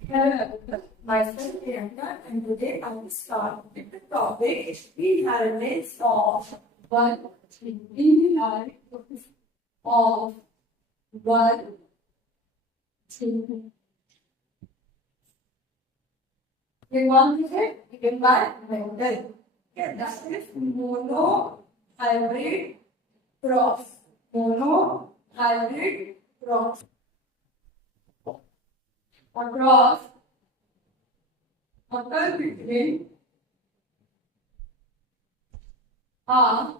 Hello, myself Priyanka, and today I will start with the topic inheritance of one inheritance of one thing. We want to say given by Mendel. Okay, that is mono-hybrid cross. Mono-hybrid cross. A cross occurs between a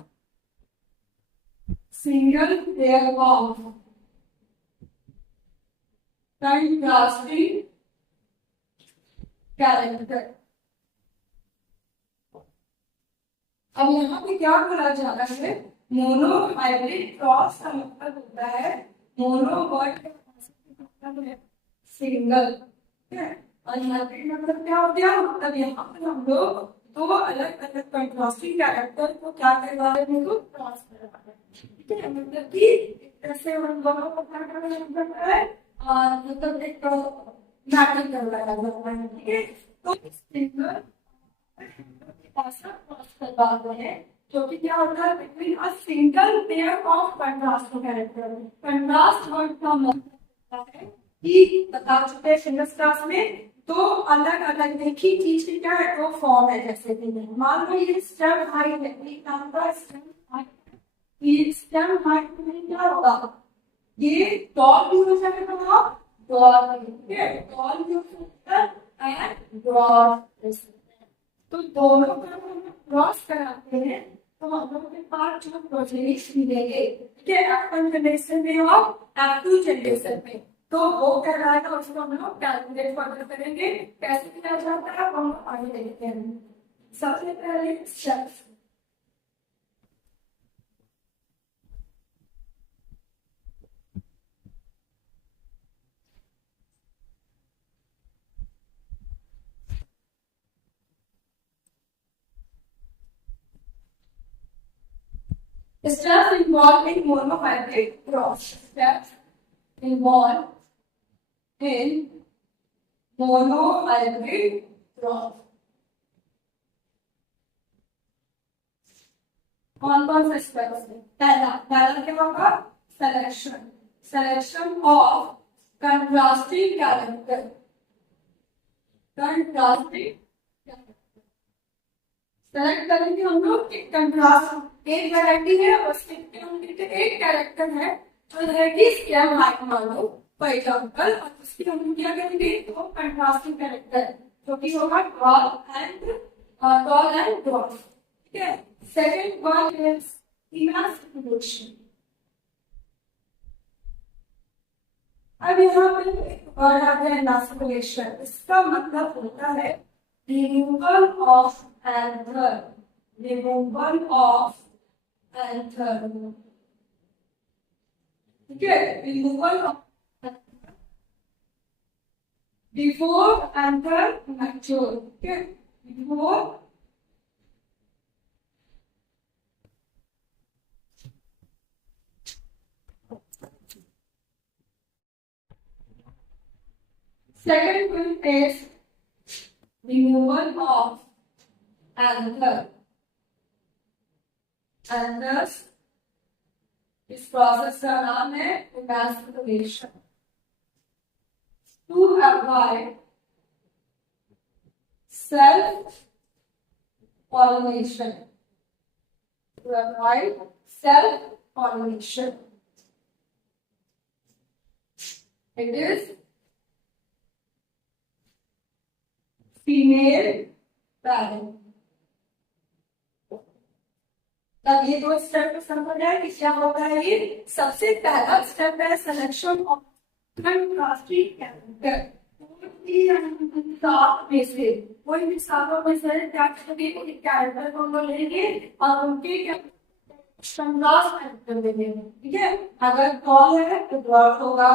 single pair of contrasting character. अब यहाँ पे क्या बोला जा रहा है? Mono hybrid cross का मतलब होता है मोनो वर्ड का मतलब है सिंगल, ठीक है। और हाइब्रिड मतलब क्या हो गया? मतलब यहाँ पर हम लोग दो अलग अलग कंट्रास्टिंग कैरेक्टर को क्या करवा रहे हैं? उनको क्रॉस करवा रहे हैं, ठीक है। मतलब कि ऐसे हम दोनों को क्या कर रहे हैं और मतलब एक मैटर करवा रहे हैं, ठीक है। तो सिंगल क्रॉस करवा रहे हैं जो कि क्या होता है between a single pair of contrasting character. Contrast word का मतलब है कि बता चुके हैं फिजिक्स क्लास में दो अलग अलग एक ही चीज की क्या है दो फॉर्म है। जैसे कि मान लो ये स्टेम हाइट है, एक नाम का स्टेम हाइट, ये स्टेम हाइट में क्या होगा? ये टॉल भी हो जाएगा, ब्रॉड भी है, टॉल भी हो सकता है एंड ब्रॉड। तो दोनों का हम क्रॉस कराते हैं तो हम लोग के पास जो प्रोजेक्ट मिलेंगे, ठीक है, F1 जनरेशन में और F2 जनरेशन में, तो वो क्या रहेगा उसको हम लोग कैलकुलेट फर्दर करेंगे। कैसे किया जाता है हम आगे देखते हैं। सबसे पहले steps involved in monohybrid cross. Steps involved in monohybrid cross. कौन से स्टेप्स? पहला क्या होगा? Selection of contrasting character. Select करेंगे हम लोग एक कंट्रास्ट, एक वैरायटी है उसके एक कैरेक्टर है जो है कि स्टेम हाइट मान लो फॉर एग्जांपल, और उसकी हम क्या करेंगे तो कंट्रास्टिंग कैरेक्टर जो कि होगा टॉल एंड ड्वार्फ, ठीक है। Second one is emasculation. अब यहाँ पे एक वर्ड आ गया इमैसिफिकेशन, इसका मतलब होता है removal of anther, removal of anther, ठीक है। removal of before anther mature, ठीक है, before second one is removal of anther, and thus इस प्रोसेस का नाम है emasculation. To avoid self pollination, to avoid self pollination, it is female parent. तब ये दो स्टेप को समझ आए कि क्या होता है। ये सबसे पहला स्टेप है सिलेक्शन ऑफ कंट्रास्टिंग कैरेक्टर। में से कोई भी सातों में से क्या करेंगे एक कैरेक्टर को हम लेंगे और उनके कंट्रास्ट कैरेक्टर देंगे, ठीक है। अगर टॉल है तो ड्वार्फ होगा,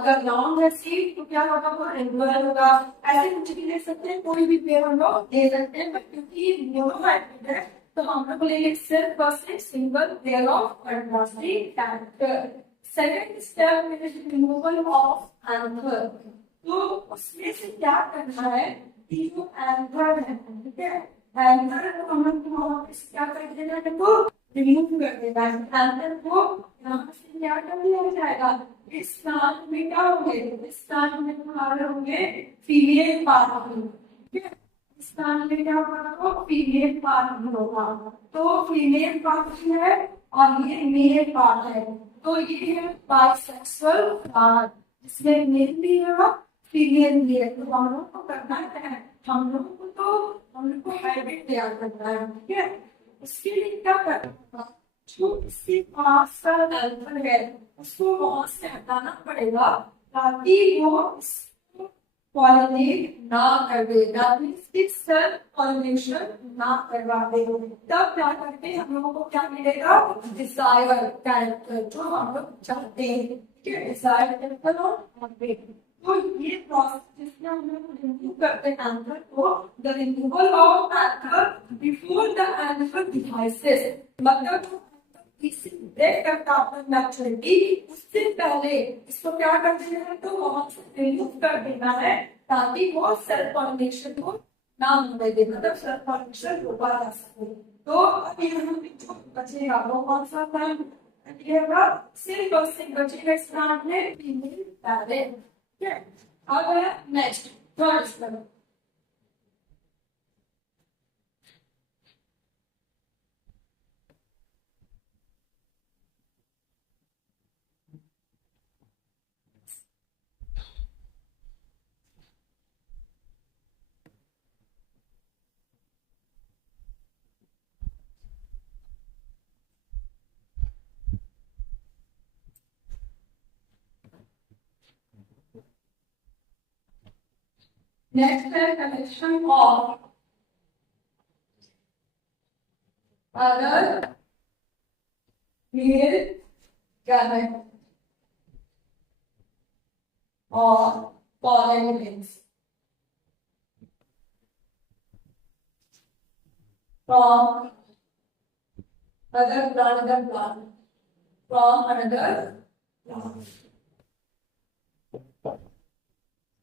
अगर लॉन्ग है सी तो क्या होगा वो एंगुलर होगा। ऐसे कुछ भी ले सकते हैं, कोई भी पेयर हम लोग दे सकते हैं, क्योंकि ये मोनोहाइब्रिड है तो हम लोग लेंगे सिर्फ बस एक single pair of contrasting character. Second step is removal of anther. तो उसमें से क्या करना है कि जो एंकर है, ठीक है, एंकर को हम लोग वापस क्या कर देना है, तो रिमूव कर देना है। एंकर को यहाँ से क्या कर दिया जाएगा, इस स्थान में क्या होंगे, इस स्थान में तुम्हारे होंगे फीमेल पार्ट, ठीक है, इस स्थान में क्या होगा, फीमेल पार्ट होगा। तो फीमेल पार्ट है और ये मेल पार्ट है, तो ये है बाइसेक्सुअल पार्ट, जिसमें मेल भी है फीमेल भी है। तो हम लोग को करना है, हम लोग को हाइब्रिड तैयार करना है, ठीक है। उसके लिए क्या करना है, जो इसके पास का एल्फर है उसको वहां से हटाना पड़ेगा, ताकि वो पॉलिनेट ना कर दे, सेल्फ पॉलिनेशन ना करवा दे। तब क्या करके हम लोगों को क्या मिलेगा, डिजायर कैरेक्टर, जो हम लोग चाहते हैं, ठीक है, डिजायर कैरेक्टर और तो ये प्रोसेस जिसमें हम लोग रिमूव करते हैं एंकर को, the removal of anchor before the anchor devices, मतलब किसी ब्रेक मैच्योरिटी उससे पहले इसको क्या कर देना है, तो वहां से रिमूव कर देना है, ताकि वो सेल्फ पॉलिनेशन को ना होने दे, मतलब सेल्फ पॉलिनेशन रोका जा सके। तो अभी हम जो बचेगा वो कौन सा प्लांट सिर्फ और सिर्फ बचेगा इस प्लांट में फीमेल पैरेंट, ठीक है। अब है नेक्स्ट थर्ड स्टेप, नेक्स्ट है collection of other male gamete और pollen grains from another plant from another plant.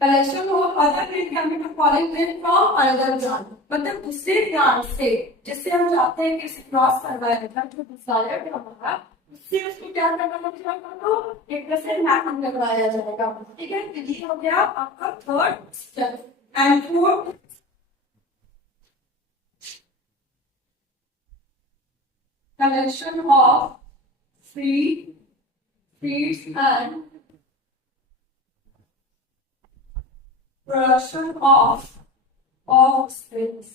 Collection of other green gamete of pollen grain from another plant, मतलब दूसरे plant से जिससे हम चाहते हैं कि इसे क्रॉस करवाया जाए, जो दूसरा क्या होगा उससे उसको क्या करना पड़ेगा, तो एक तरह से मैचिंग करवाया जाएगा, ठीक है। तो ये हो गया आपका third step. And fourth collection of free seeds and production of offsprings.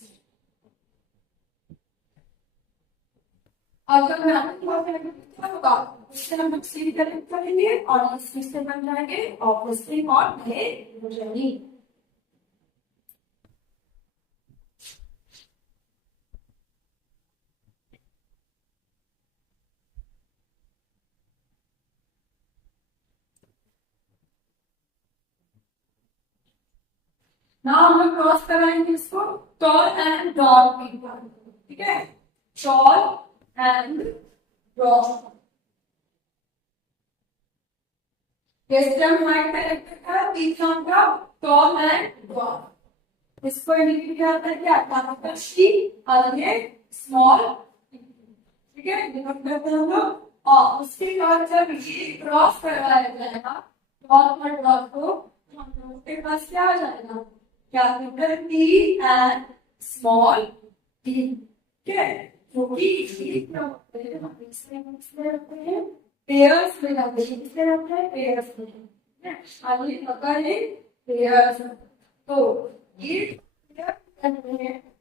अगर मैं क्या होगा, उससे हम लोग सीड कलेक्ट करेंगे और इसमें से बन जाएंगे ऑफस्प्रिंग और नए प्रोजेनी। ना हम लोग क्रॉस कराएंगे इसको टॉल एंड डॉग की, ठीक है, tall and dog. Western height character का तीसरा का टॉल एंड डॉग, इसको इंडिकेट किया जाता है क्या, कैपिटल सी और ये स्मॉल, ठीक है, डिनोट करते हैं हम लोग। और उसके बाद जब ये क्रॉस करवाया जाएगा टॉल और डॉग को, हम लोगों के पास क्या आ जाएगा, capital T and small T, ठीक है, जो कि क्या होते हैं, हम इसमें रखते हैं पेयर्स में, रखते हैं इसमें रखते हैं पेयर्स में, ठीक है, आगे पका है पेयर्स। तो ये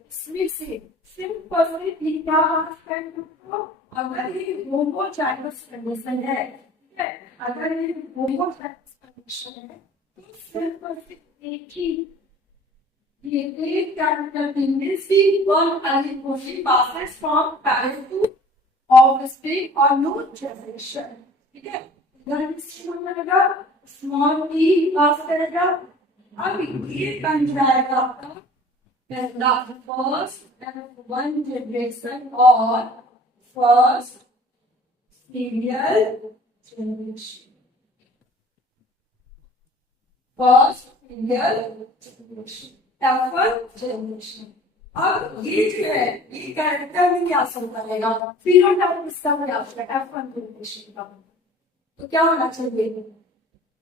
इसमें से सिंपल क्या अगर ये होमोजाइगस कंडीशन है, ठीक है, अगर ये होमोजाइगस कंडीशन है तो सिंपल एक ही ये capital tendency one element passes from parent to offspring or new generation, ठीक है। इधर स्मॉल रहेगा, स्मॉल टी पास करेगा, अब ये बन जाएगा आपका पहला फर्स्ट वन जनरेशन और first serial generation, first single generation, F1 generation. अब ये जो है ये कैरेक्टर में क्या शो करेगा, फिनोटाइप इसका क्या होगा F1 जनरेशन का, तो क्या होना चाहिए,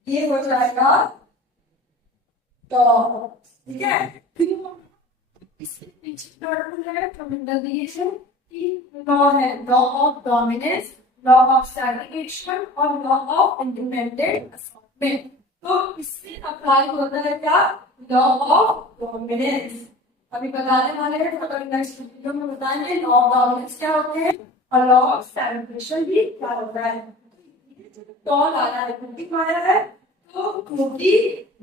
ये हो जाएगा तो ठीक है। इसके पीछे है फर्मेंटेशन की लॉ है, law of dominance, law of segregation और लॉ ऑफ इंडिपेंडेंट असॉर्टमेंट। तो इससे अप्लाई होता है क्या, लॉ ऑफ डोमिनेंस। अभी बताने वाले हैं तो नेक्स्ट वीडियो में बताएंगे लॉ ऑफ डोमिनेंस क्या होते हैं और लॉ ऑफ सेग्रीगेशन भी क्या होता है। टॉल आ रहा है, क्योंकि आया है तो क्योंकि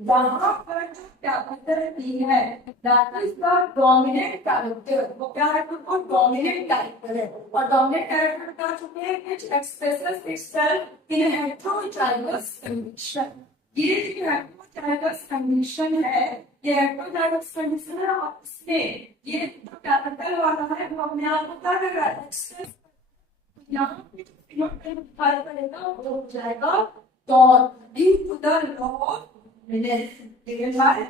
वहां पर जो कैरेक्टर डी है that is the dominant character, वो क्या है तो डोमिनेंट कैरेक्टर है और डोमिनेंट कैरेक्टर बता चुके हैं which expresses itself in heterozygous condition. ये जो हेटेरोजाइगस कंडीशन है, ये हेटेरोजाइगस कंडीशन है और इसमें ये जो कैरेक्टर वाला है वो अपने आप को क्या कर रहा है, एक्सप्रेस यहाँ पे जो फिनोटाइप दिखाई पड़ेगा वो हो जाएगा tall due to the law of dominance given by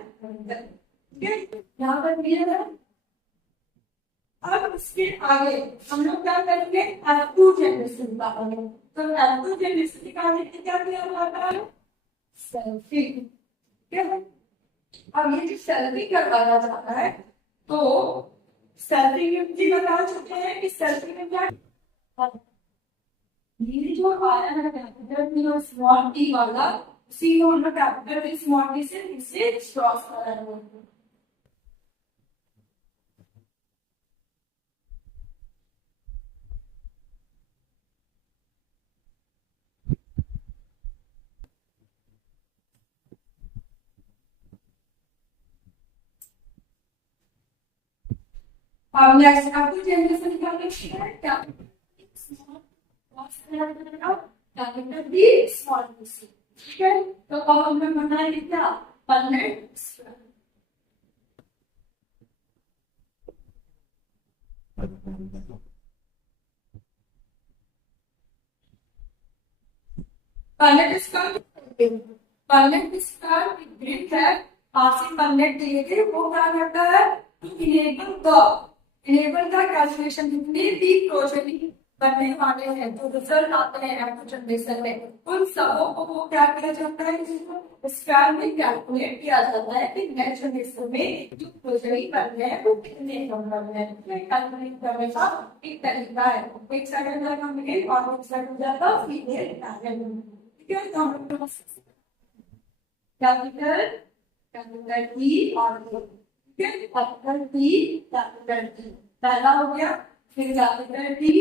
ठीक है, यहाँ पर क्लियर है। अब इसके आगे हम लोग क्या करेंगे, F2 जनरेशन निकालेंगे। तो F2 जनरेशन निकालने के क्या किया जाता है, सेल्फी, ठीक है। अब ये जो सेल्फी करवाया जाता है तो सेल्फी में मुझे बता चुके हैं कि सेल्फी में क्या, ये जो आया है कैपिटल स्मॉल टी वाला, सी नोट में कैपिटल स्मॉल टी से इसे क्रॉस कर रहा है। अब नेक्स्ट आपको जनरेशन निकालने की है क्या, small capital B small B C, ठीक है। तो अब हमें बनाएंगे क्या, Punnett square. Punnett square, Punnett square grid है, पासी पन्नेट दिए थे वो क्या करता है, इनेबल का कैलकुलेशन जितने भी प्रोजेक्ट बनने वाले हैं जो रिजल्ट आते हैं F2 जनरेशन में उन सबों को वो क्या किया जाता है, स्क्वायर में कैलकुलेट किया जाता है कि नेक्स्ट जनरेशन में जो प्रोजेक्ट बन रहे हैं वो कितने नंबर में कैलकुलेट करने का एक तरीका है। एक साइड हो जाएगा मेल और एक साइड हो जाएगा फीमेल, ठीक है। तो हम कैपिटल कैपिटल टी और कैपिटल टी कैपिटल टी पहला हो गया, फिर कैपिटल टी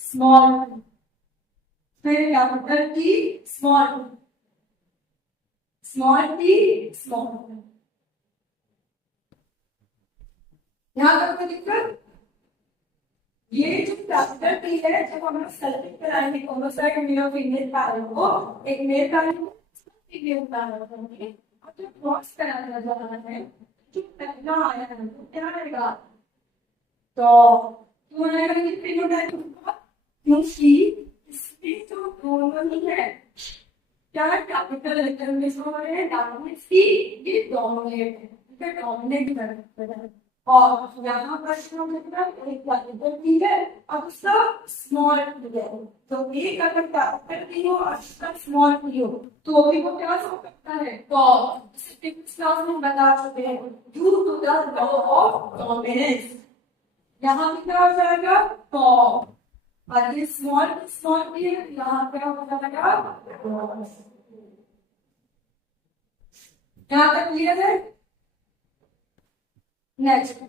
स्मॉल, फिर capital T small, small T small. यहां तक कोई दिक्कत, ये जो कैपिटल टी है जब हम लोग सेलेक्ट कराएंगे दोनों साइड मेल और फीमेल पैरल को, एक मेल पैरल को फीमेल पैरल करेंगे और जो क्रॉस कराया जा रहा है जो पहला आया है वो क्या रहेगा, तो क्यों रहेगा ये फिनोटाइप होगा, क्योंकि इसमें जो दोनों ही है क्या कैपिटल लेटर में शो हो रहे हैं, डोमिनेंट सी ये डोमिनेट है, डोमिनेट कैरेक्टर है। और यहाँ पर जो मतलब एक कैपिटल टी है और उसका स्मॉल टी है, तो एक अगर कैपिटल टी हो और उसका स्मॉल टी हो तो भी वो क्या हो सकता है, तो सिक्स क्लास में बता चुके हैं due to the law of dominance. यहाँ भी क्या हो जाएगा, तो और ये स्मॉल टी है, यहाँ क्या हो जाएगा, यहाँ तक क्लियर है। नेक्स्ट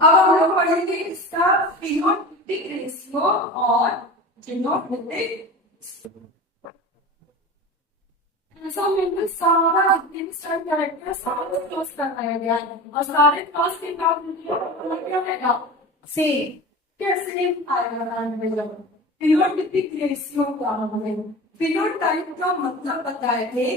अब हम लोग पढ़ेंगे इसका फिनोटिपिक रेशियो और जीनोटिपिक, ऐसा मिलकर सारा जितने भी स्टडी कैरेक्टर सारे क्लास करवाया गया है और सारे क्लास के बाद क्या रहेगा, सेम कैसे आएगा, फिनोटिपिक रेशियो क्या है, फिनोटाइप का मतलब बताए थे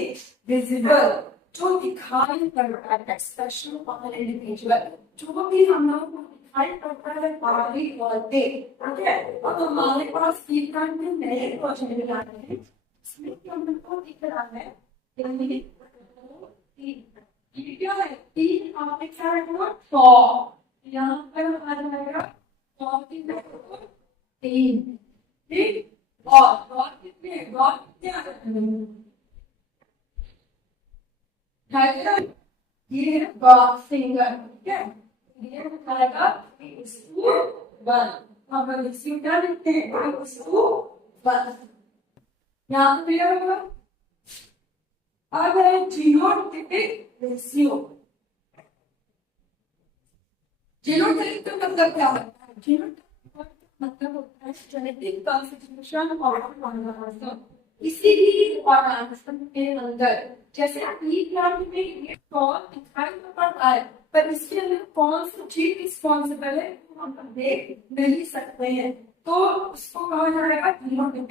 विजिबल जो दिखाई पड़ता है एक्सप्रेशन ऑफ एन इंडिविजुअल, जो भी हम लोग को दिखाई पड़ता है बाहरी वर्ल्ड पे, ठीक है। अब हमारे पास में नए क्वेश्चन आ रहे हैं, इसमें हम लोग को दिख रहा है ये क्या है? तीन आप एक साइड को 100, यहाँ पर हमारा रहेगा 3, ठीक। और कितने ये है गॉड सिंगल, ठीक है। ये बताएगा इसको 1, हम इसी क्या लिखते हैं इसको 1, यहाँ पे होगा। अब है जीनोटाइपिक रेशियो। जीनोटाइप का मतलब क्या होता है? जीनोटाइप मतलब होता है जेनेटिक कॉन्स्टिट्यूशन ऑफ ऑर्गेनिज्म। किसी भी ऑर्गेनिज्म के अंदर, जैसे ई प्लांट में ये कौन दिखाई तो पड़ता है, पर इसके अंदर कौन सी चीज रिस्पॉन्सिबल है हम देख नहीं सकते हैं, तो उसको कहा जाएगा जीनोटाइप।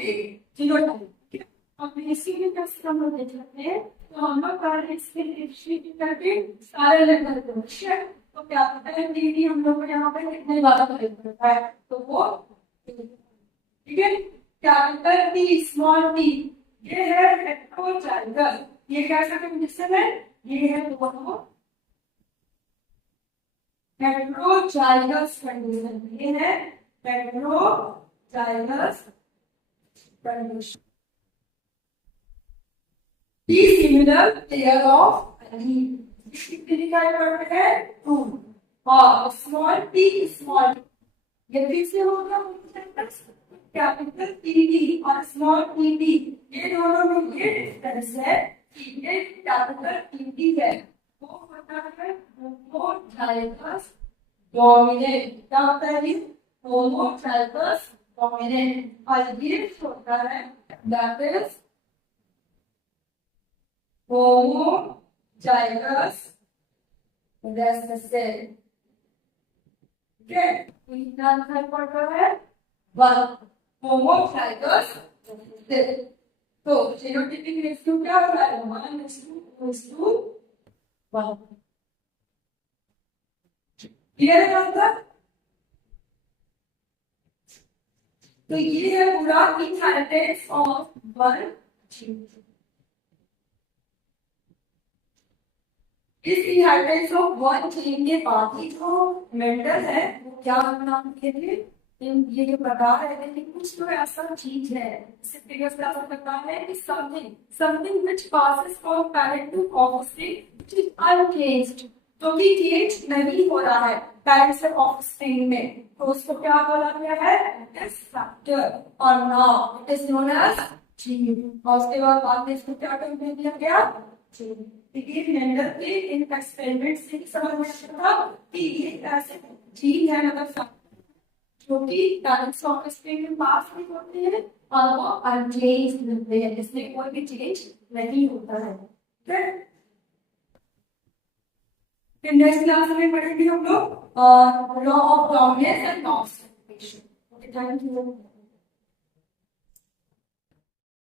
जीनोटाइप अब इसी में कैसे हम लोग देख सकते हैं, तो हम लोग पहले इसके डिस्ट्रीब्यूट करके सारे लेकर तो क्या होता है दीदी हम लोग को यहाँ पे कितने ज्यादा खरीद करता है, तो वो ठीक है। कैपिटल टी स्मॉल टी ये है हेटेरोजाइगस, ये कैसा कंडीशन है, ये है दोनों हेटेरोजाइगस कंडीशन, ये है heterozygous condition. Be similar pair of कितनी का वर्ड है 2 और स्मॉल p स्मॉल, ये फिर से हो गया कैपिटल टी और स्मॉल टी, ये दोनों में ये डिफरेंस है कि ये कैपिटल टी है वो होता है होमोजाइगस डोमिनेंट, क्या होता है ये होमोजाइगस डोमिनेंट, और ये होता है दैट इज homozygous recessive, ठीक है। इतना अंतर पड़ रहा है 1 homozygous recessive, तो जीनोटाइपिक रेशियो क्या हो रहा है 1:1, क्लियर है मतलब। तो ये है पूरा इनहेरिटेंस ऑफ 1 जीन। इस इनहेरिटेंस ऑफ 1 जीन के बाद ही जो मेंडल है वो क्या नाम दिए थे, ये जो प्रकार है लेकिन कुछ तो ऐसा चीज है जिससे प्रीवियस क्लास में बताया है कि something which passes from parent to offspring which is unchanged, तो कि चेंज नहीं हो रहा है पैरेंट से ऑफस्प्रिंग में, तो उसको क्या बोला गया है दिस फैक्टर, और now it is known as gene. और उसके बाद में इसको क्या कर दिया गया जीन। ये मेंडल के इन एक्सपेरिमेंट से समझ में आया था कि ये ऐसे जीन है मतलब जो कि पैरेंट्स ऑफस्प्रिंग में पास नहीं होते हैं और वो अनचेंज्ड रहते हैं, इसमें कोई भी चेंज नहीं होता है। फिर नेक्स्ट क्लास में पढ़ेंगे हम लोग law of dominance and law of separation. Thank you.